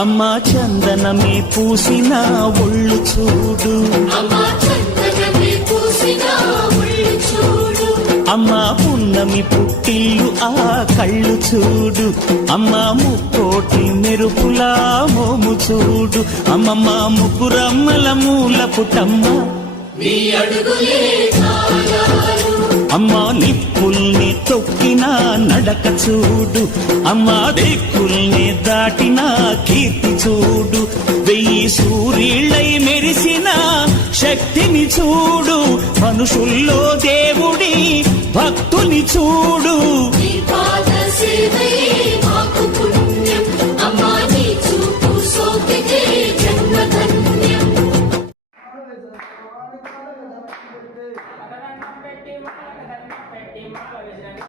అమ్మా చందనమే పూసిన ఒళ్ళు చూడు, అమ్మా పున్నమి పుట్టిల్లు ఆ కళ్ళు చూడు, అమ్మా ముక్కోటి మెరుపులా మోము చూడు, అమ్మమ్మ ముగ్గురమ్మల మూల పుటమ్మ అమ్మా నిప్పుల్ని తొక్కిన నడక చూడు, అమ్మా దిక్కుల్ని దాటిన కీర్తి చూడు, 1000 సూర్యుళ్ళై మెరిసిన శక్తిని చూడు, మనుషుల్లో దేవుడి భక్తుని చూడు.